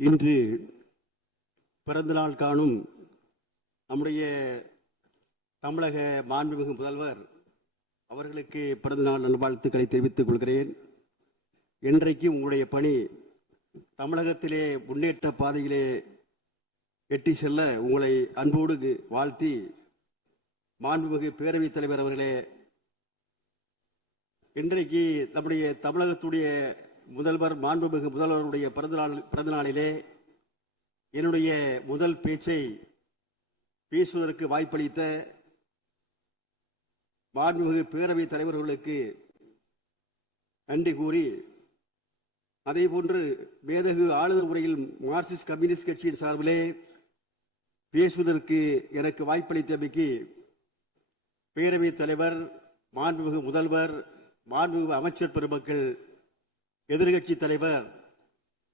இன்று பிறந்தநாள் காணும் நம்முடைய தமிழக மாண்புமிகு முதல்வர் அவர்களுக்கு பிறந்தநாள் நல்வாழ்த்துக்களை தெரிவித்துக் கொள்கிறேன். இன்றைக்கு உங்களுடைய பணி தமிழகத்திலே முன்னேற்ற பாதையிலே எட்டி செல்ல உங்களை அன்போடு வாழ்த்தி, மாண்புமிகு பேரவைத் தலைவர் அவர்களே, இன்றைக்கு நம்முடைய தமிழகத்துடைய முதல்வர் மாண்புமிகு முதல்வருடைய பிறந்தநாளிலே என்னுடைய முதல் பேச்சை பேசுவதற்கு வாய்ப்பளித்த மாண்புமிகு பேரவைத் தலைவர்களுக்கு நன்றி கூறி, அதேபோன்று மேதகு ஆளுநர் உரையில் மார்க்சிஸ்ட் கம்யூனிஸ்ட் கட்சியின் சார்பிலே பேசுவதற்கு எனக்கு வாய்ப்பளித்தமைக்கு பேரவைத் தலைவர், மாண்புமிகு முதல்வர், மாண்புமிகு அமைச்சர் பெருமக்கள், எதிர்கட்சி தலைவர்,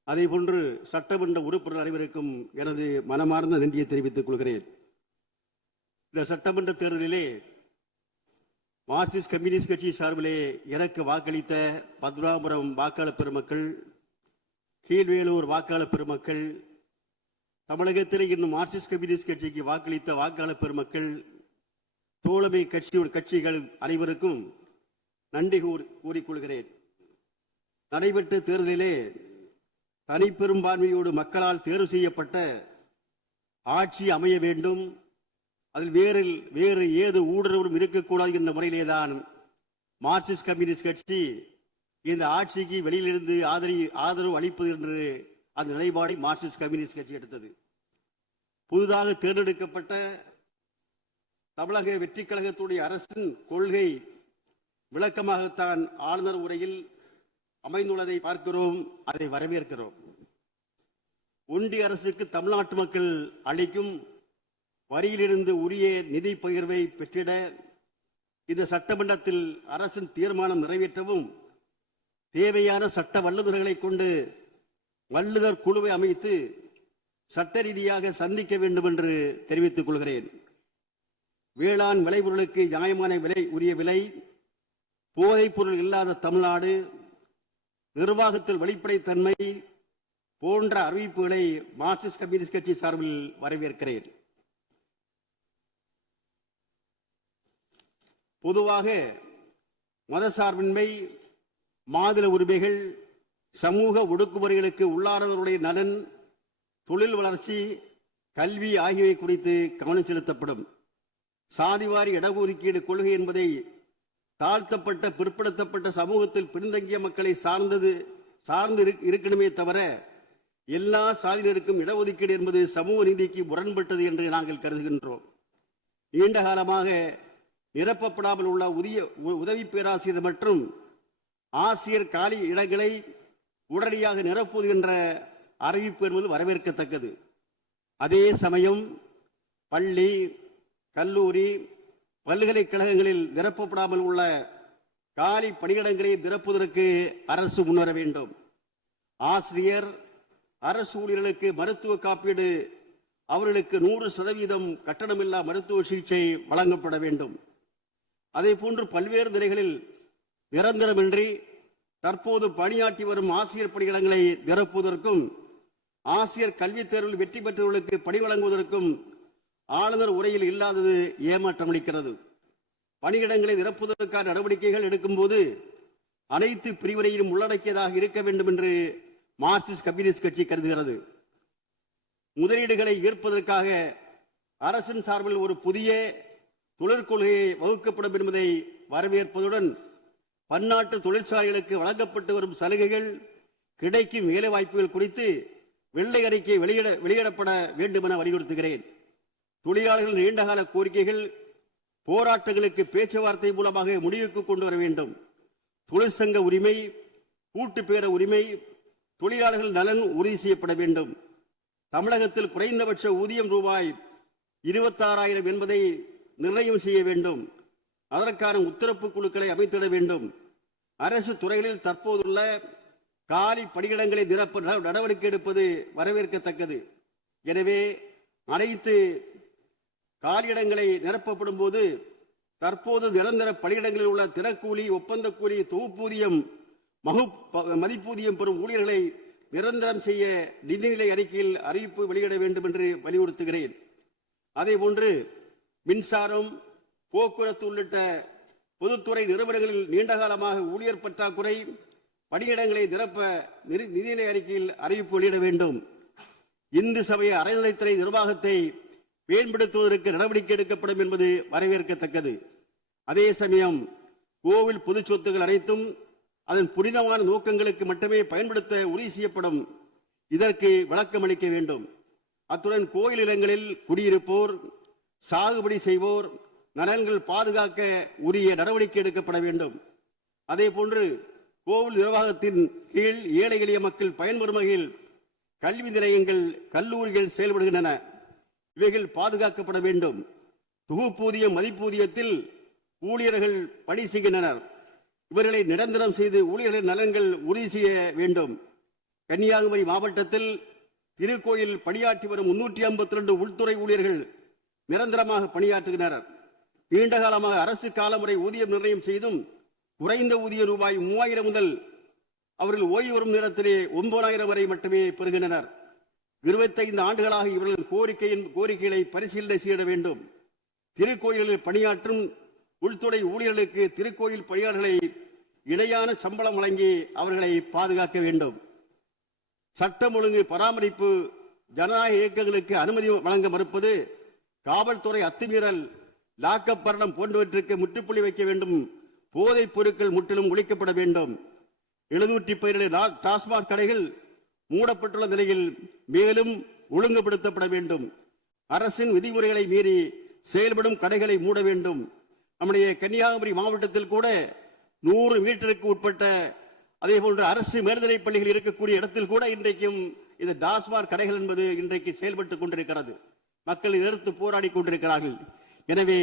அதேபோன்று சட்டமன்ற உறுப்பினர் அனைவருக்கும் எனது மனமார்ந்த நன்றியை தெரிவித்துக் கொள்கிறேன். இந்த சட்டமன்ற தேர்தலிலே மார்க்சிஸ்ட் கம்யூனிஸ்ட் கட்சி சார்பிலே எனக்கு வாக்களித்த பத்மநாபபுரம் வாக்காளர் பெருமக்கள், கீழ்வேலூர் வாக்காளர் பெருமக்கள், தமிழகத்தில் இன்னும் மார்க்சிஸ்ட் கம்யூனிஸ்ட் கட்சிக்கு வாக்களித்த வாக்காளர் பெருமக்கள், தோழமை கட்சிகள் அனைவருக்கும் நன்றி கூறிக்கொள்கிறேன். நடைபெற்ற தேர்தலிலே தனிப்பெரும்பான்மையோடு மக்களால் தேர்வு செய்யப்பட்ட ஆட்சி அமைய வேண்டும், அதில் வேறு ஏது ஊடுருவலும் இருக்கக்கூடாது என்ற முறையிலேதான் மார்க்சிஸ்ட் கம்யூனிஸ்ட் கட்சி இந்த ஆட்சிக்கு வெளியிலிருந்து ஆதரவு அளிப்பது என்று அந்த நிலைப்பாடை மார்க்சிஸ்ட் கம்யூனிஸ்ட் கட்சி எடுத்தது. புதிதாக தேர்ந்தெடுக்கப்பட்ட தமிழக வெற்றி கழகத்துடைய அரசின் கொள்கை விளக்கமாகத்தான் ஆளுநர் உரையில் அமைந்துள்ளதை பார்க்கிறோம், அதை வரவேற்கிறோம். ஒன்றிய அரசுக்கு தமிழ்நாட்டு மக்கள் அளிக்கும் வரியிலிருந்து உரிய நிதி பகிர்வை பெற்றிட இந்த சட்டமன்றத்தில் அரசின் தீர்மானம் நிறைவேற்றவும், தேவையான சட்ட வல்லுநர்களை கொண்டு வல்லுநர் குழுவை அமைத்து சட்ட ரீதியாக சந்திக்க வேண்டும் என்று தெரிவித்துக் கொள்கிறேன். வேளாண் விளைபொருளுக்கு நியாயமான விலை, உரிய விலை, போதைப் பொருள் இல்லாத தமிழ்நாடு, நிர்வாகத்தில் வெளிப்படைத்தன்மை போன்ற அறிவிப்புகளை மார்க்சிஸ்ட் கம்யூனிஸ்ட் கட்சி சார்பில் வரவேற்கிறேன். பொதுவாக மதசார்பின்மை, மாநில உரிமைகள், சமூக ஒடுக்குமுறைகளுக்கு உள்ளானவர்களுடைய நலன், தொழில் வளர்ச்சி, கல்வி ஆகியவை குறித்து கவனம் செலுத்தப்படும். சாதிவாரி இடஒதுக்கீடு கொள்கை என்பதை தாழ்த்தப்பட்ட பிற்படுத்தப்பட்ட சமூகத்தில் பின்தங்கிய மக்களை சார்ந்து இருக்கணுமே தவிர எல்லா சாதியினருக்கும் இடஒதுக்கீடு என்பது சமூக நீதிக்கு முரண்பட்டது என்று நாங்கள் கருதுகின்றோம். நீண்ட காலமாக நிரப்பப்படாமல் உள்ள உதவி பேராசிரியர் மற்றும் ஆசிரியர் காலி இடங்களை உடனடியாக நிரப்புவது என்ற அறிவிப்பு என்பது வரவேற்கத்தக்கது. அதே சமயம் பள்ளி, கல்லூரி, பல்கலைக்கழகங்களில் நிரப்பப்படாமல் உள்ள காலி பணியிடங்களை நிரப்புவதற்கு அரசு முன்வர வேண்டும். ஆசிரியர், அரசு ஊழியர்களுக்கு மருத்துவ காப்பீடு, அவர்களுக்கு 100% கட்டணமில்லா மருத்துவ சிகிச்சை வழங்கப்பட வேண்டும். அதே போன்று பல்வேறு நிலைகளில் நிரந்தரமின்றி தற்போது பணியாற்றி வரும் ஆசிரியர் பணியிடங்களை நிரப்புவதற்கும், ஆசிரியர் கல்வித் தேர்வில் வெற்றி பெற்றவர்களுக்கு பணி வழங்குவதற்கும் ஆளுநர் உரையில் இல்லாதது ஏமாற்றம் அளிக்கிறது. பணியிடங்களை நிரப்புவதற்கான நடவடிக்கைகள் எடுக்கும் போது அனைத்து பிரிவினையிலும் உள்ளடக்கியதாக இருக்க வேண்டும் என்று மார்க்சிஸ்ட் கம்யூனிஸ்ட் கட்சி கருதுகிறது. முதலீடுகளை ஈர்ப்பதற்காக அரசின் சார்பில் ஒரு புதிய தொழிற்கொள்கையை வகுக்கப்படும் என்பதை வரவேற்பதுடன், பன்னாட்டு தொழிற்சாலைகளுக்கு வழங்கப்பட்டு வரும் சலுகைகள், கிடைக்கும் வேலை வாய்ப்புகள் குறித்து வெள்ளை அறிக்கை வெளியிடப்பட வேண்டும் என வலியுறுத்துகிறேன். தொழிலாளர்கள் நீண்டகால கோரிக்கைகள், போராட்டங்களுக்கு பேச்சுவார்த்தை மூலமாக முடிவுக்கு கொண்டு வர வேண்டும். தொழிற்சங்க உரிமை, கூட்டு பேர உரிமை, தொழிலாளர்கள் நலன் உறுதி செய்யப்பட வேண்டும். தமிழகத்தில் குறைந்தபட்ச ஊதியம் ரூபாய் 26,000 என்பதை நிர்ணயம் செய்ய வேண்டும். அதற்கான உத்தரப்பு குழுக்களை அமைத்திட வேண்டும். அரசு துறைகளில் தற்போதுள்ள காலி பணியிடங்களை நிரப்ப நடவடிக்கை எடுப்பது வரவேற்கத்தக்கது. எனவே அனைத்து காலியிடங்களை நிரப்பப்படும் போது தற்போது நிரந்தர பணியிடங்களில் உள்ள தினக்கூலி, ஒப்பந்த கூலி, தொகுப்பூதியம், மதிப்பூதியம் பெறும் ஊழியர்களை நிரந்தரம் செய்ய நிதிநிலை அறிக்கையில் அறிவிப்பு வெளியிட வேண்டும் என்று வலியுறுத்துகிறேன். அதேபோன்று மின்சாரம், போக்குவரத்து உள்ளிட்ட பொதுத்துறை நிறுவனங்களில் நீண்டகாலமாக ஊழியர் பற்றாக்குறை, பணியிடங்களை நிரப்ப நிதிநிலை அறிக்கையில் அறிவிப்பு வெளியிட வேண்டும். இந்து சமய அறநிலைத்துறை நிர்வாகத்தை மேம்படுத்துவதற்கு நடவடிக்கை எடுக்கப்படும் என்பது வரவேற்கத்தக்கது. அதே சமயம் கோவில் பொது சொத்துக்கள் அனைத்தும் அதன் புனிதமான நோக்கங்களுக்கு மட்டுமே பயன்படுத்த உறுதி செய்யப்படும். இதற்கு விளக்கம் அளிக்க வேண்டும். அத்துடன் கோயில் இல்லங்களில் குடியிருப்போர், சாகுபடி செய்வோர் நலன்கள் பாதுகாக்க உரிய நடவடிக்கை எடுக்கப்பட வேண்டும். அதே போன்று கோவில் நிர்வாகத்தின் கீழ் ஏழை எளிய மக்கள் பயன்பெறும் வகையில் கல்வி நிலையங்கள், கல்லூரிகள் செயல்படுகின்றன. இவைகள் பாதுகாக்கப்பட வேண்டும். தொகுப்பூதியம், மதிப்பூதியத்தில் ஊழியர்கள் பணி செய்கின்றனர். இவர்களை நிரந்தரம் செய்து ஊழியர்கள் நலன்கள் உறுதி செய்ய வேண்டும். கன்னியாகுமரி மாவட்டத்தில் திருக்கோயில் பணியாற்றி வரும் 352 உள்துறை ஊழியர்கள் நிரந்தரமாக பணியாற்றுகின்றனர். நீண்ட காலமாக அரசு காலமுறை ஊதியம் நிர்ணயம் செய்தும் குறைந்த ஊதிய ரூபாய் 3000 முதல் அவர்கள் ஓய்வு வரும் நேரத்திலே 9000 வரை மட்டுமே பெறுகின்றனர். 25 ஆண்டுகளாக இவர்கள் கோரிக்கைகளை பரிசீலனை செய்ய வேண்டும். திருக்கோயிலில் பணியாற்றும் உள்துறை ஊழியர்களுக்கு திருக்கோயில் பணியாளர்களை இணையான சம்பளம் வழங்கி அவர்களை பாதுகாக்க வேண்டும். சட்டம் ஒழுங்கு பராமரிப்பு ஜனநாயக இயக்கங்களுக்கு அனுமதி வழங்க மறுப்பது, காவல்துறை அத்துமீறல், லாக்கப் மரணம் போன்றவற்றிற்கு முற்றுப்புள்ளி வைக்க வேண்டும். போதைப் பொருட்கள் முற்றிலும் ஒழிக்கப்பட வேண்டும். 717 டாஸ்மாக் கடைகள் மூடப்பட்டுள்ள நிலையில் மேலும் ஒழுங்குபடுத்தப்பட வேண்டும். அரசின் விதிமுறைகளை மீறி செயல்படும் கடைகளை மூட வேண்டும். நம்முடைய கன்னியாகுமரி மாவட்டத்தில் கூட 100 மீட்டருக்கு உட்பட்ட அதே போன்ற அரசு மேல்நிலைப் பள்ளிகள் இருக்கக்கூடிய இடத்தில் கூட இன்றைக்கும் இந்த டாஸ்மாக் கடைகள் என்பது இன்றைக்கு செயல்பட்டுக் கொண்டிருக்கிறது. மக்கள் எதிர்த்து போராடி கொண்டிருக்கிறார்கள். எனவே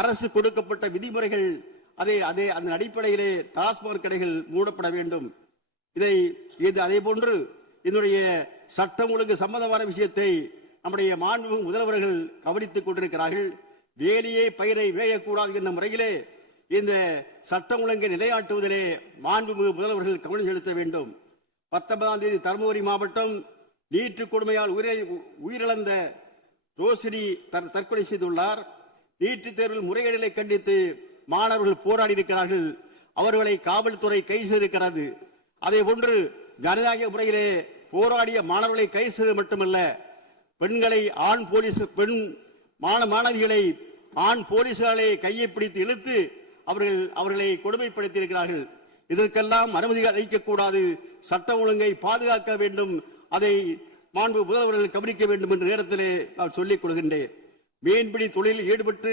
அரசு கொடுக்கப்பட்ட விதிமுறைகள் அதன் அடிப்படையிலே டாஸ்மாக் கடைகள் மூடப்பட வேண்டும். அதே போன்று இதனுடைய சட்டம் ஒழுங்கு சம்பந்தமான விஷயத்தை நம்முடைய மாண்புமிகு முதல்வர்கள் கவனித்துக் கொண்டிருக்கிறார்கள். வேலியே பயிரை வேயக்கூடாது என்ற முறையிலே இந்த சட்டம் ஒழுங்கை நிலையாட்டுவதிலே மாண்புமிகு முதல்வர்கள் கவனம் செலுத்த வேண்டும். 19ஆம் தேதி தருமபுரி மாவட்டம் நீற்று கொடுமையால் உயிரிழந்த ரோசினி தற்கொலை செய்துள்ளார். நீட்டுத் தேர்வில் முறைகேடுகளை கண்டித்து மாணவர்கள் போராடி இருக்கிறார்கள். அவர்களை காவல்துறை கைது செய்திருக்கிறது. அதே போன்று ஜனநாயக முறையிலே போராடிய மாணவர்களை கைது செய்தது மட்டுமல்ல, பெண் மாணவிகளை ஆண் போலீசாரை கையை பிடித்து இழுத்து அவர்களை கொடுமைப்படுத்தியிருக்கிறார்கள். இதற்கெல்லாம் அனுமதி அளிக்கக்கூடாது. சட்ட ஒழுங்கை பாதுகாக்க வேண்டும். அதை மாண்பு முதல்வர்கள் கவனிக்க வேண்டும் என்ற நேரத்திலே நான் சொல்லிக் கொள்கின்றேன். மீன்பிடி தொழிலில் ஈடுபட்டு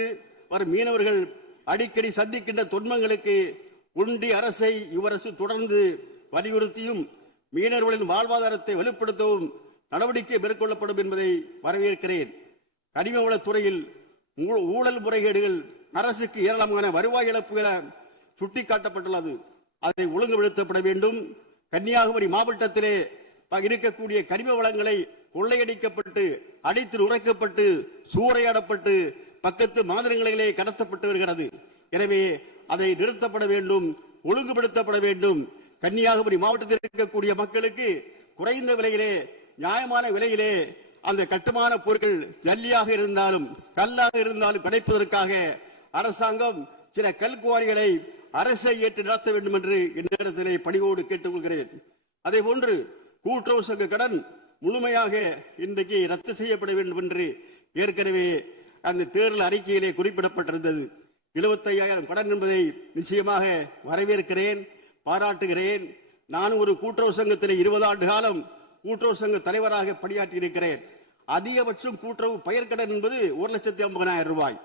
வரும் மீனவர்கள் அடிக்கடி சந்திக்கின்ற துன்பங்களுக்கு ஒன்றிய அரசை இவ்வரசு தொடர்ந்து வலியுறுத்தியும் மீனவர்களின் வாழ்வாதாரத்தை வலுப்படுத்தவும் நடவடிக்கை மேற்கொள்ளப்படும் என்பதை வரவேற்கிறேன். கனிம வளத்துறையில் ஊழல் முறைகேடுகள் அரசுக்கு ஏராளமான வருவாய் இழப்புகளை சுட்டிக்காட்டப்பட்டுள்ளது. அதை ஒழுங்குபடுத்தப்பட வேண்டும். கன்னியாகுமரி மாவட்டத்திலே இருக்கக்கூடிய கனிம வளங்களை கொள்ளையடிக்கப்பட்டு, அடித்து உரைக்கப்பட்டு, சூறையாடப்பட்டு பக்கத்து மாநிலங்களிலே கடத்தப்பட்டு வருகிறது. எனவே அதை நிறுத்தப்பட வேண்டும், ஒழுங்குபடுத்தப்பட வேண்டும். கன்னியாகுமரி மாவட்டத்தில் இருக்கக்கூடிய மக்களுக்கு குறைந்த விலையிலே, நியாயமான விலையிலே அந்த கட்டுமான பொருட்கள் ஜல்லியாக இருந்தாலும் கல்லாக இருந்தாலும் கிடைப்பதற்காக அரசாங்கம் சில கல்குவாரிகளை அரசை ஏற்று நடத்த வேண்டும் என்று இந்நேரத்திலே பணிவோடு கேட்டுக்கொள்கிறேன். அதே போன்று கூட்டுறவு சங்க கடன் முழுமையாக இன்றைக்கு ரத்து செய்யப்பட வேண்டும் என்று ஏற்கனவே அந்த தேர்தல் அறிக்கையிலே குறிப்பிடப்பட்டிருந்தது. 75,000 கடன் என்பதை நிச்சயமாக வரவேற்கிறேன், பாராட்டுகிறேன். நான் ஒரு கூட்டுறவு சங்கத்திலே 20 ஆண்டு காலம் கூட்டுறவு சங்க தலைவராக பணியாற்றி இருக்கிறேன். அதிகபட்சம் கூட்டுறவு பயிர்க்கடன் என்பது 1,50,000 ரூபாய்.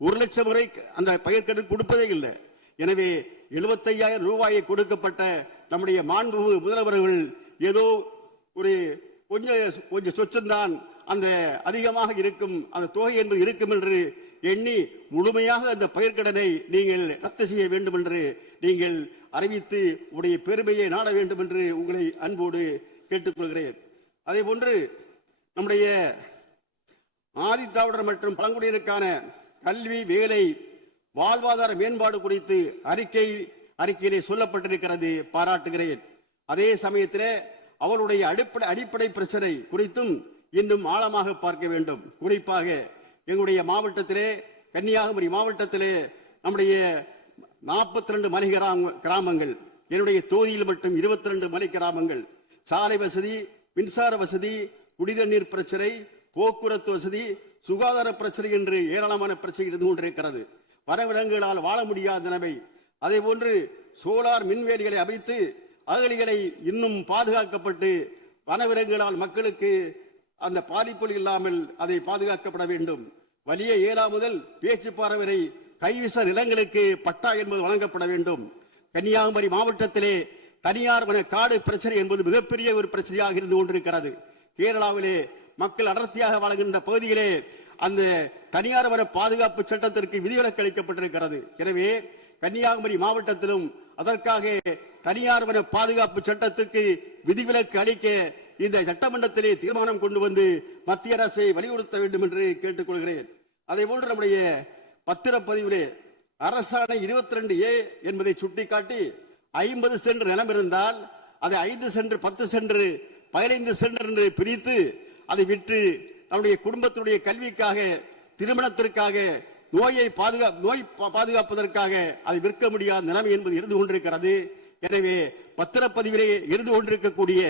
1 லட்சம் வரை அந்த பயிர்க்கடன் கொடுப்பதே இல்லை. எனவே 75,000 ரூபாயை கொடுக்கப்பட்ட நம்முடைய மாண்பு முதல்வர்கள் ஏதோ ஒரு கொஞ்சம் சொச்சம்தான் அந்த அதிகமாக இருக்கும், அந்த தொகை என்பது இருக்கும் என்று எண்ணி முழுமையாக அந்த பயிர்க்கடனை நீங்கள் ரத்து செய்ய வேண்டும் என்று நீங்கள் அறிவித்து உடைய பெருமையை நாட வேண்டும் என்று உங்களை அன்போடு கேட்டுக்கொள்கிறேன். அதே போன்று நம்முடைய ஆதி திராவிடர் மற்றும் பழங்குடியினருக்கான கல்வி, வேலை, வாழ்வாதார மேம்பாடு குறித்து அறிக்கையிலே சொல்லப்பட்டிருக்கிறது, பாராட்டுகிறேன். அதே சமயத்தில் அவருடைய அடிப்படை பிரச்சனை குறித்தும் இன்னும் ஆழமாக பார்க்க வேண்டும். குறிப்பாக எங்களுடைய மாவட்டத்திலே, கன்னியாகுமரி மாவட்டத்திலே நம்முடைய 42 மலை கிராமங்கள், என்னுடைய தொகுதியில் மட்டும் 22 மலை கிராமங்கள், சாலை வசதி, மின்சார வசதி, குடிநீர் பிரச்சனை, போக்குவரத்து வசதி, சுகாதார பிரச்சனை என்று ஏராளமான பிரச்சனை இருந்து கொண்டிருக்கிறது. வனவிலங்குகளால் வாழ முடியாத நிலைமை. அதே போன்று சோலார் மின்வேலிகளை அமைத்து அகழிகளை இன்னும் பாதுகாக்கப்பட்டு வனவிலங்குகளால் மக்களுக்கு அந்த பாதிப்புகள் இல்லாமல் அதை பாதுகாக்கப்பட வேண்டும். வலிய ஏலா முதல் பேச்சுப்பாறை வரை கைவிச நிலங்களுக்கு பட்டா என்பது வழங்கப்பட வேண்டும். கன்னியாகுமரி மாவட்டத்திலே தனியார் வன காடு பிரச்சனை என்பது மிகப்பெரிய ஒரு பிரச்சனையாக இருந்து கொண்டிருக்கிறது. கேரளாவிலே மக்கள் அடர்த்தியாக வாழ்கின்ற பகுதியிலே அந்த தனியார் வன பாதுகாப்பு சட்டத்திற்கு விதிவிலக்கு அளிக்கப்பட்டிருக்கிறது. எனவே கன்னியாகுமரி மாவட்டத்திலும் அதற்காக தனியார் வன பாதுகாப்பு சட்டத்திற்கு விதிவிலக்கு அளிக்க இந்த சட்டமன்றத்திலே தீர்மானம் கொண்டு வந்து மத்திய அரசை வலியுறுத்த வேண்டும் என்று கேட்டுக்கொள்கிறேன். அதே போன்று நம்முடைய பத்திரப்பதிவிலே அரசாணை 22A என்பதை சுட்டிக்காட்டி 50 சென்ட் நிலம் இருந்தால் அதை 5 சென்ட், 10 சென்ட், 15 சென்ட் என்று பிரித்து அதை விற்று நம்முடைய குடும்பத்தினுடைய கல்விக்காக, திருமணத்திற்காக, நோய் பாதுகாப்பதற்காக அதை விற்க முடியாத நிலைமை என்பது இருந்து கொண்டிருக்கிறது. எனவே பத்திரப்பதிவிலே இருந்து கொண்டிருக்கக்கூடிய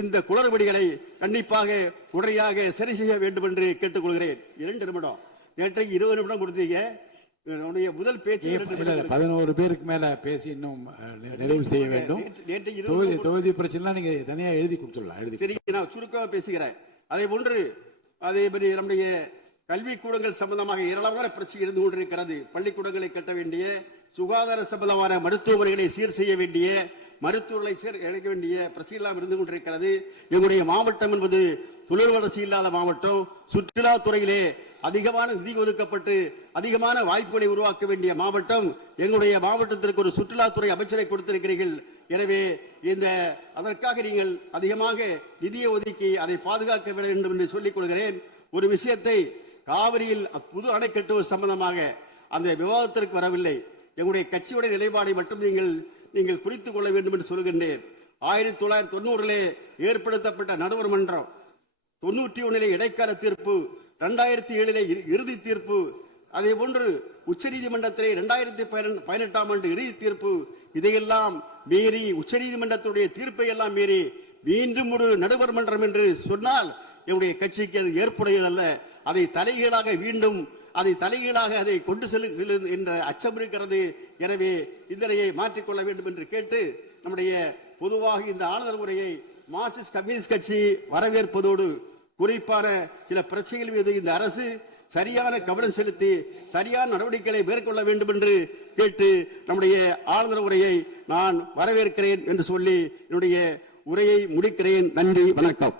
இந்த குளறுபடிகளை கண்டிப்பாக உடனடியாக சரி செய்ய வேண்டும் என்று கேட்டுக்கொள்கிறேன். 2 நிமிடம், நேற்றைக்கு 20 நிமிடம் கொடுத்தீங்க. முதல் பேச்சு 11 பேருக்கு மேல பேசி இன்னும் நிறைவு செய்ய வேண்டும். தொகுதி பிரச்சனை நீங்க தனியா எழுதி கொடுத்துடலாம். சரி, நான் சுருக்கமாக பேசுகிறேன். அதே போன்று நம்முடைய கல்விக்கூடங்கள் சம்பந்தமாக ஏராளமான பிரச்சனை இருந்து கொண்டிருக்கிறது. பள்ளிக்கூடங்களை கட்ட வேண்டிய, சுகாதார சம்பந்தமான மருத்துவமனைகளை சீர் செய்ய வேண்டிய, மருத்துவர்களை இணைக்க வேண்டிய பிரச்சனை எல்லாம் இருந்து கொண்டிருக்கிறது. எங்களுடைய மாவட்டம் என்பது தொழில் வளர்ச்சி இல்லாத மாவட்டம். சுற்றுலாத்துறையிலே அதிகமான நிதி ஒதுக்கப்பட்டு அதிகமான வாய்ப்புகளை உருவாக்க வேண்டிய மாவட்டம். எங்களுடைய மாவட்டத்திற்கு ஒரு சுற்றுலாத்துறை அமைச்சரை கொடுத்திருக்கிறீர்கள். எனவே அதற்காக நீங்கள் அதிகமாக நிதியை ஒதுக்கி அதை பாதுகாக்க வேண்டும் என்று சொல்லிக் கொள்கிறேன். ஒரு விஷயத்தை, காவிரியில் புது அணை கட்டுவது சம்பந்தமாக அந்த விவாதத்திற்கு வரவில்லை. எங்களுடைய கட்சியுடைய நிலைப்பாடை மட்டும் நீங்கள் குறித்துக் கொள்ள வேண்டும் என்று சொல்கின்றேன். 1990 ஏற்படுத்தப்பட்ட நடுவர் மன்றம், 91 இடைக்கால தீர்ப்பு, 2007 இறுதி தீர்ப்பு, அதே போன்று உச்ச நீதிமன்றத்திலே 2018 ஆண்டு இறுதி தீர்ப்பு, இதையெல்லாம் மீறி, உச்ச நீதிமன்றத்துடைய தீர்ப்பை எல்லாம் மீறி மீண்டும் ஒரு நடுவர் மன்றம் என்று சொன்னால் என்னுடைய கட்சிக்கு அது ஏற்புடையதல்ல. அதை தலைகீழாக மீண்டும் அதை கொண்டு செல்லும் என்ற அச்சம் இருக்கிறது. எனவே இதனையை மாற்றிக்கொள்ள வேண்டும் என்று கேட்டு, நம்முடைய பொதுவாக இந்த ஆளுநர் உரையை மார்க்சிஸ்ட் கம்யூனிஸ்ட் கட்சி வரவேற்பதோடு குறிப்பான சில பிரச்சனைகள் மீது இந்த அரசு சரியான கவனம் செலுத்தி சரியான நடவடிக்கைகளை மேற்கொள்ள வேண்டும் என்று கேட்டு நம்முடைய ஆளுநர் உரையை நான் வரவேற்கிறேன் என்று சொல்லி என்னுடைய உரையை முடிக்கிறேன். நன்றி, வணக்கம்.